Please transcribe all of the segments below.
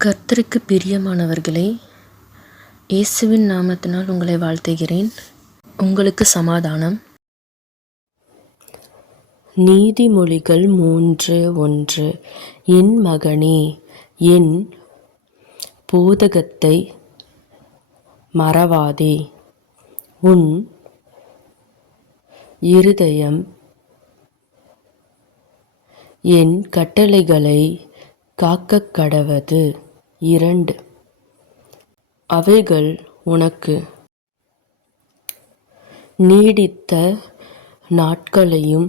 கர்த்தருக்கு பிரியமானவர்களே, இயேசுவின் நாமத்தினால் உங்களை வாழ்த்துகிறேன். உங்களுக்கு சமாதானம். நீதிமொழிகள் 3:1. என் மகனே, என் போதகத்தை மறவாதே. உன் இருதயம் என் கட்டளைகளை காக்கக் கடவது. 2. அவைகள் உனக்கு நீடித்த நாட்களையும்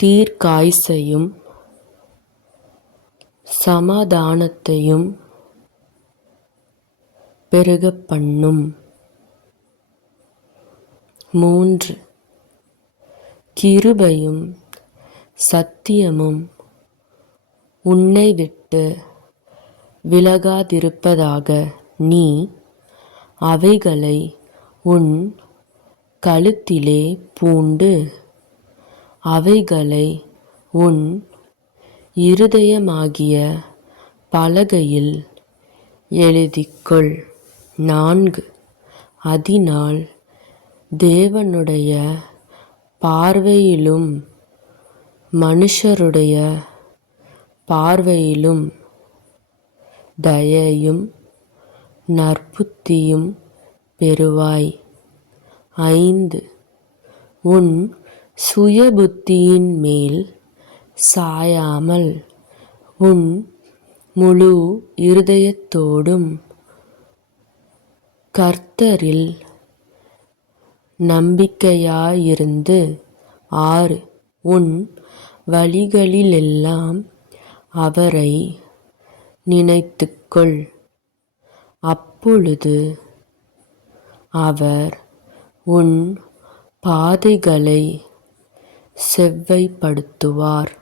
தீர்க்காயுசையும் சமாதானத்தையும் பெருகப் பண்ணும். 3. கிருபையும் சத்தியமும் உன்னை விட்டு விலகாதிருப்பதாக. நீ அவைகளை உன் கழுத்திலே பூண்டு அவைகளை உன் இருதயமாகிய பலகையில் எழுதிக்கொள். 4. அதனால் தேவனுடைய பார்வையிலும் மனுஷருடைய பார்வையிலும் தயையும் நற்புத்தியும் பெறுவாய். 5. உன் சுயபுத்தியின் மேல் சாயாமல் உன் முழு இருதயத்தோடும் கர்த்தரில் நம்பிக்கையாயிருந்து. 6. உன் வழிகளிலெல்லாம் அவரை நினைத்துக்கொள். அப்பொழுது அவர் உன் பாதைகளை செவ்வைப்படுத்துவார்.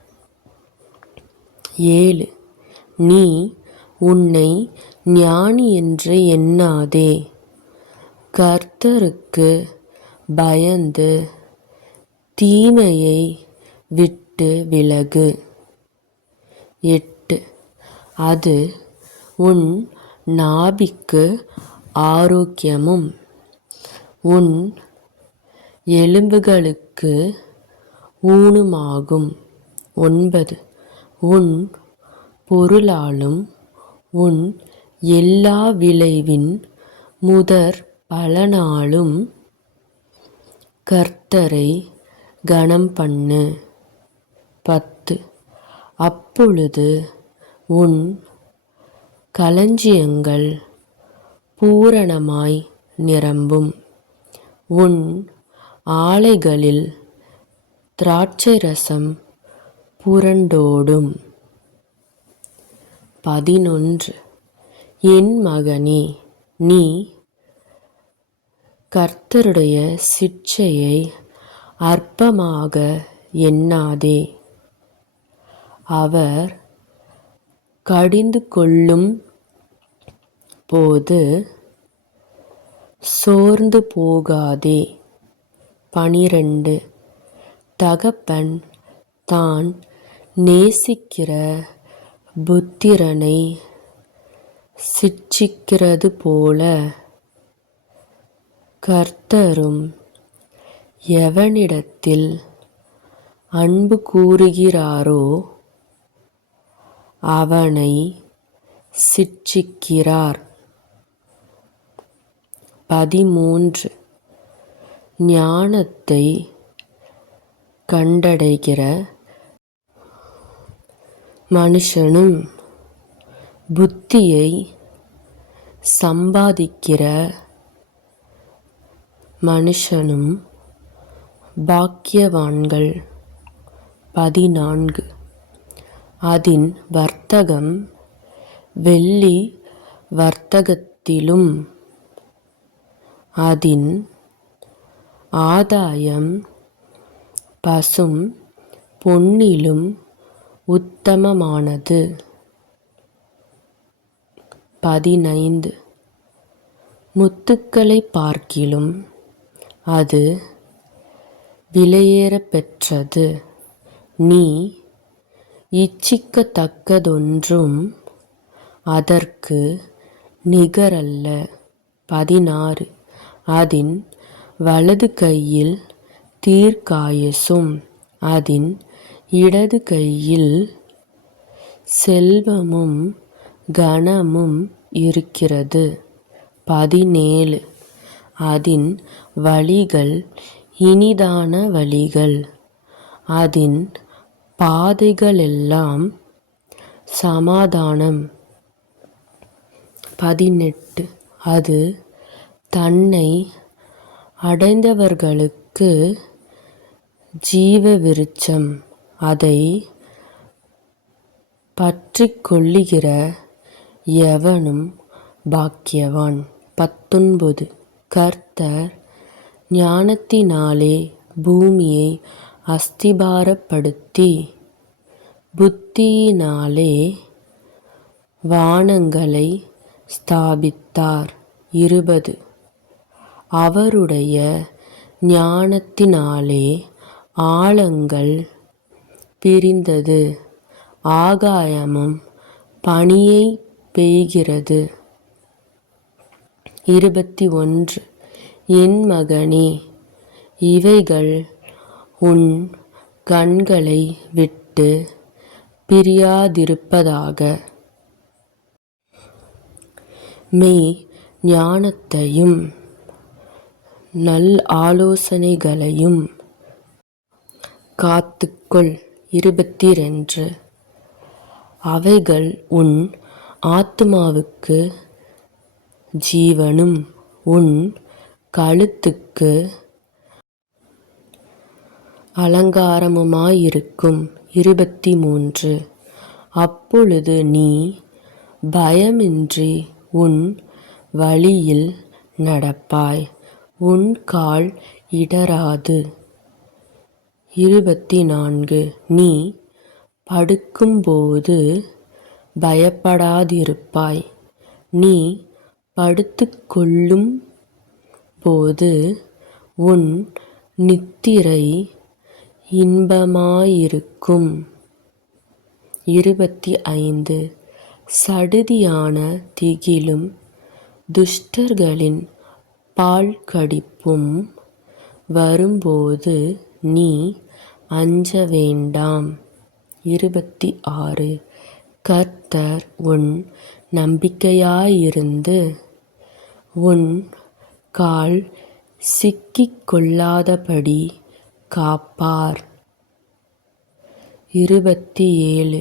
7. நீ உன்னை ஞானி என்று எண்ணாதே. கர்த்தருக்கு பயந்து தீமையை விட்டு விலகு. 8. அது உன் நாபிக்கு ஆரோக்கியமும் உன் எலும்புகளுக்கு ஊனுமாகும். 9. உன் பொருளாலும் உன் எல்லா விளைவின் முதற் பலனாலும் கர்த்தரை கனம் பண்ணு. 10. அப்பொழுது உன் களஞ்சியங்கள் பூரணமாய் நிரம்பும். உன் ஆலைகளில் திராட்சைரசம் புரண்டோடும். 11. என் மகனே, நீ கர்த்தருடைய சிட்சையை அற்பமாக எண்ணாதே. அவர் கடிந்து கொள்ளும் போது சோர்ந்து போகாதே. 12. தகப்பன் தான் நேசிக்கிற புத்திரனை சிட்சிக்கிறது போல கர்த்தரும் எவனிடத்தில் அன்பு கூறுகிறாரோ அவனை சிட்சிக்கிறார். 13. ஞானத்தை கண்டடைகிற மனுஷனும் புத்தியை சம்பாதிக்கிற மனுஷனும் பாக்கியவான்கள். 14. அதின் வர்த்தகம் வெள்ளி வர்த்தகத்திலும் அதின் ஆதாயம் பசும் பொன்னிலும் உத்தமமானது. 15. முத்துக்களை பார்க்கிலும் அது விலையேறப் பெற்றது. நீ இச்சிக்கத்தக்கதொன்றும் அதற்கு நிகரல்ல. 16 அதின் வலது கையில் தீர்க்காயுசும் அதின் இடது கையில் செல்வமும் கனமும் இருக்கிறது. 17 அதின் வழிகள் இனிதான வழிகள், அதின் பாதைகளெல்லாம் சமாதானம். 18 அது தன்னை அடைந்தவர்களுக்கு ஜீவ விருட்சம், அதை பற்றிக் கொள்ளுகிற எவனும் பாக்கியவான். 19 கர்த்தர் ஞானத்தினாலே பூமியை அஸ்திபாரப்படுத்தி புத்தியினாலே வானங்களை ஸ்தாபித்தார். 20 அவருடைய ஞானத்தினாலே ஆழங்கள் பிரிந்தது, ஆகாயமும் பனியை பெய்கிறது. 21 என் மகனே, இவைகள் உன் கண்களை விட்டு பிரியாதிருப்பதாக. மெய் ஞானத்தையும் நல் ஆலோசனைகளையும் காத்துக்கொள். 22 அவைகள் உன் ஆத்துமாவுக்கு ஜீவனும் உன் கழுத்துக்கு அலங்காரமுமாயிருக்கும். 23 அப்பொழுது நீ பயமின்றி உன் வழியில் நடப்பாய், உன் கால் இடராது. 24 நீ படுக்கும்போது பயப்படாதிருப்பாய், நீ படுத்துக்கொள்ளும் போது உன் நித்திரை இன்பமாயிருக்கும். 25 சடுதியான திகிலும் துஷ்டர்களின் பாழ்கடிப்பும் வரும்போது நீ அஞ்ச வேண்டாம். 26 கர்த்தர் உன் நம்பிக்கையாயிருந்து உன் கால் சிக்கிக் கொள்ளாதபடி காப்பார். 27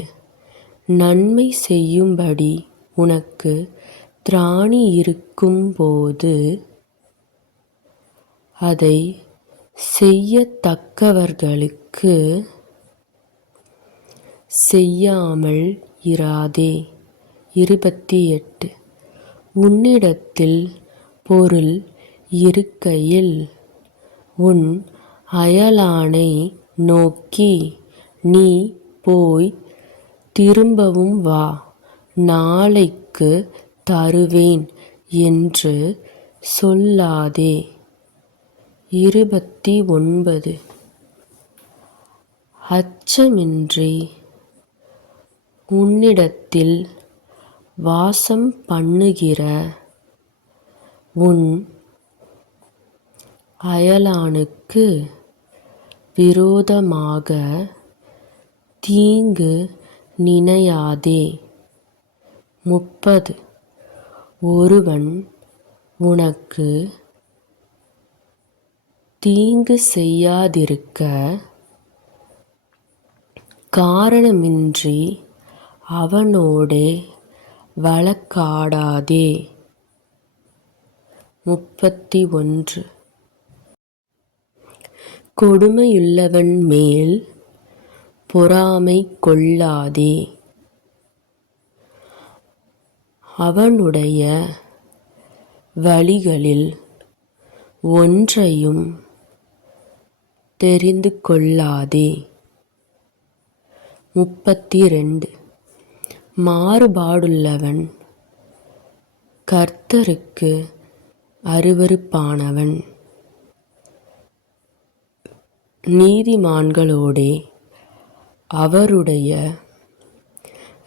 நன்மை செய்யும்படி உனக்கு திராணி இருக்கும்போது அதை செய்யத்தக்கவர்களுக்கு செய்யாமல் இராதே. 28 உன்னிடத்தில் பொருள் இருக்கையில் உன் அயலானை நோக்கி நீ போய் திரும்பவும் வா, நாளைக்கு தருவேன் என்று சொல்லாதே. 29 அச்சமின்றி உன்னிடத்தில் வாசம் பண்ணுகிற உன் அயலானுக்கு விரோதமாக தீங்கு நினையாதே. 30 ஒருவன் உனக்கு தீங்கு செய்யாதிருக்க காரணமின்றி அவனோடே வழக்காடாதே. 31 கொடுமையுள்ளவன் மேல் பொறாமை கொள்ளாதே, அவனுடைய வழிகளில் ஒன்றையும் தெரிந்து கொள்ளாதே. 32 மாறுபாடுள்ளவன் கர்த்தருக்கு அருவருப்பானவன், நீதிமான்களோடே அவருடைய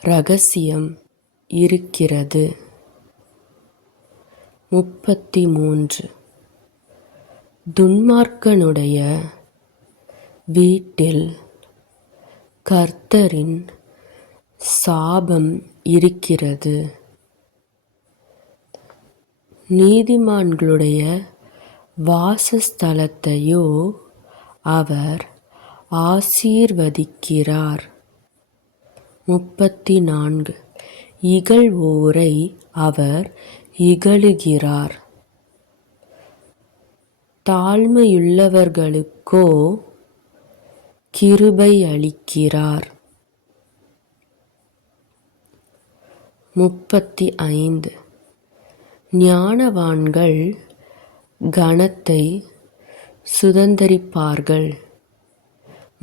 இரகசியம் இருக்கிறது. 33 துன்மார்க்கனுடைய வீட்டில் கர்த்தரின் சாபம் இருக்கிறது. நீதிமான்களுடைய வாசஸ்தலத்தையோ அவர் ஆசீர்வதிக்கிறார். 34 இகழ்வோரை அவர் இகழுகிறார். தாழ்மையுள்ளவர்களுக்கோ கிருபை அளிக்கிறார். 35 ஞானவான்கள் கனத்தை சுதந்தரிப்பார்கள்.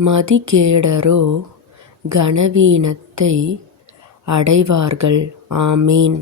மதிகேடரோ கனவீனத்தை அடைவார்கள். ஆமீன்.